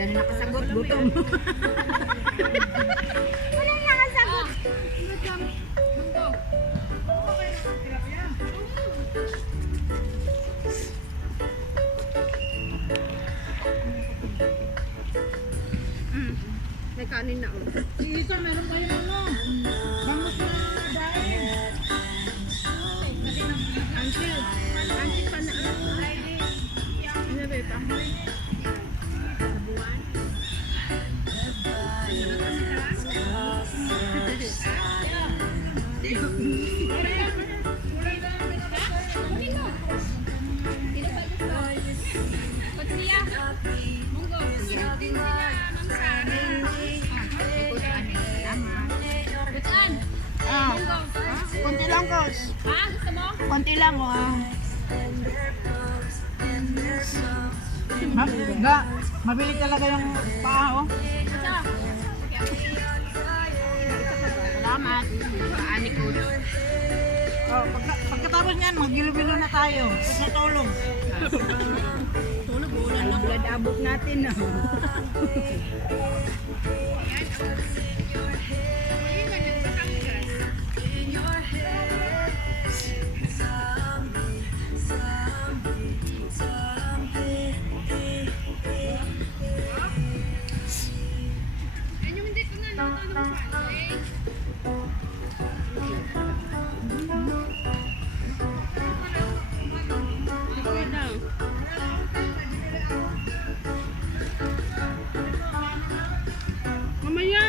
Wala na nakasagot, gutom. Wala na nakasagot. May kanin na oh. Isa, meron pa yung ano. Bangus na dahil. Antil pa na ano. Ano ba ito? Buwan. Konti lang, coach. Ha? Gusto mo? Konti lang, oh. Ga, mabili talaga yung paa, oh. Salamat. Ani ko. Oh, pagkatapos niyan, magilo-bilo na tayo. Tapos natulog. Tulog ulan lang. Blood abot natin na. Mamaya.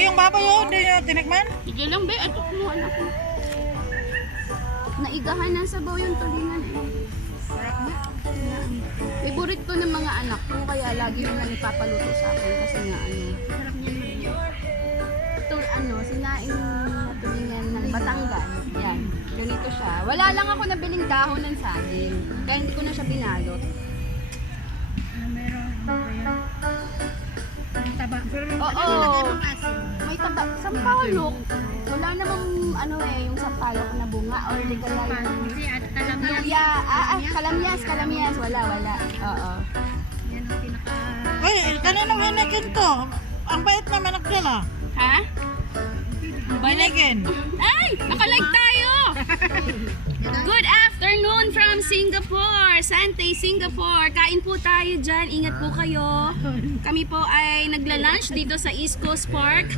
Yung baboy, oh, hindi nyo tinikman? Sige lang be, at kumuha na ko. Naigahan ng sabaw yung tulingan eh. Favorite ko ng mga anak ko, kaya lagi naman ipapaluto sa akin kasi nga ano. Ito ano, sinaing na tulingan ng Batangan. Yan, ganito siya. Wala lang ako nabiling dahon ng saging, kaya hindi ko na siya binalot. Oo. May taba. Sampalok. Wala namang ano eh, yung sampalok na bunga or di kaya yung luya. Kalamyas. Wala. Oo. Yan ang pinaka... Ay, kaninong hinikin to? Ang bait naman nagdala. Ha? Hinikin. Ay! Nakalag tayo! Good afternoon from Singapore! Sante, Singapore! Kain po tayo dyan. Ingat po kayo. Kami po ay nagla-lunch dito sa East Coast Park.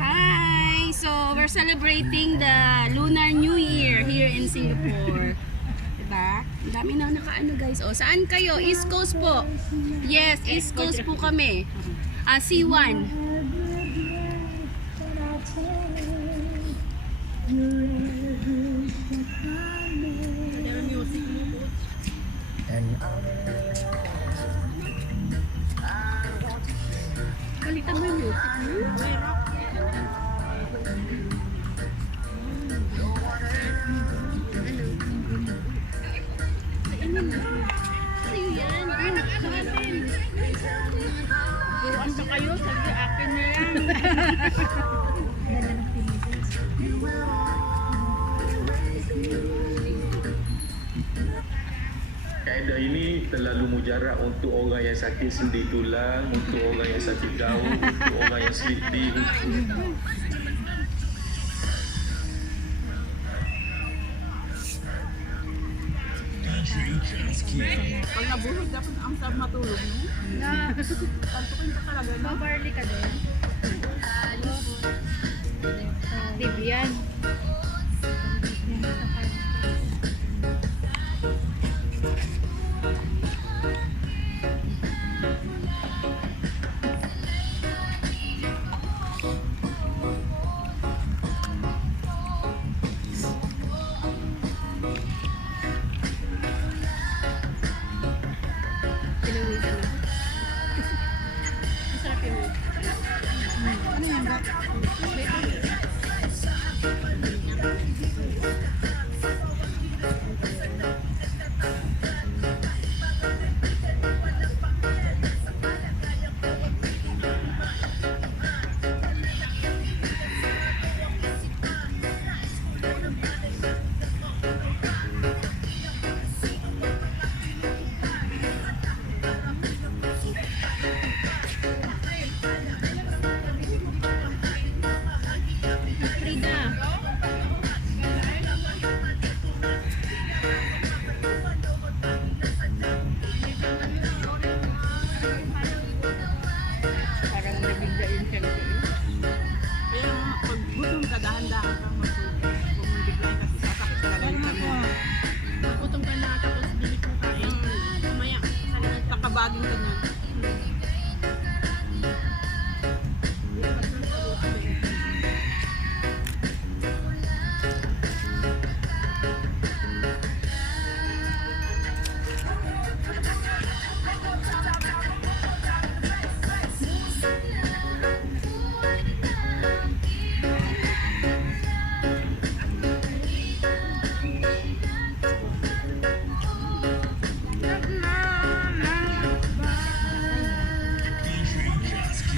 Hi! So, we're celebrating the Lunar New Year here in Singapore. Diba? Ang dami na nakaano guys. O, saan kayo? East Coast po. Yes, East Coast po kami. C1. Palitan mo yung music mo. Sa'yo yan. Sa atin. Turuan pa kayo. Sabi akin na yan. Kaedah ini terlalu mujarab untuk orang yang sakit sendi tulang, untuk orang yang sakit gaul, untuk orang yang sleeping. Pag nabuhod dapat ang sarap matulog, no? Na, Pantukin ka talaga, no? barley ka din. Dibian.